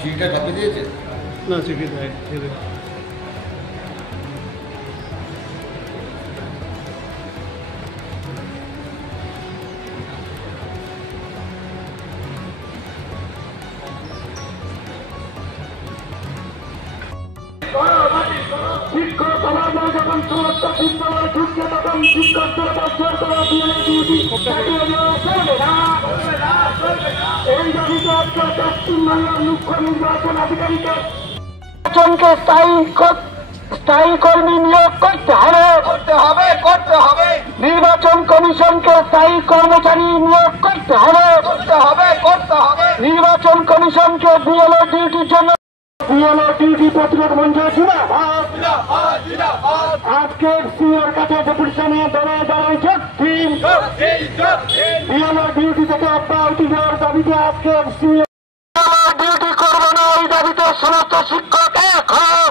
চিঠিটা কাপে দিয়েছে না চিঠি দেয় শিক্ষক সমাজ যখন সমস্ত বিদ্যালয় ঢুকছে তখন শিক্ষকদের বছর করা এই দাবিতে আজকে পশ্চিমবাংলার মুখ্য নির্বাচন আধিকারিকের নির্বাচনকে স্থায়ী কর্মী নিয়োগ করতে হবে নির্বাচন কমিশনকে স্থায়ী কর্মচারী নিয়োগ করতে হবে নির্বাচন কমিশনকে বিএলও ডিউটির জন্য ডিউটি প্রতিরোধ মঞ্চ জিন্দাবাদ আজকে সিওর কাছে ডেপুটেশনে দলে যোগহীন বিএলও ডিউটি থেকে অব্যাহতি দেওয়ার দাবিতে আজকে সিও ডিউটি করবে না এই দাবিতে সমস্ত শিক্ষক এক হন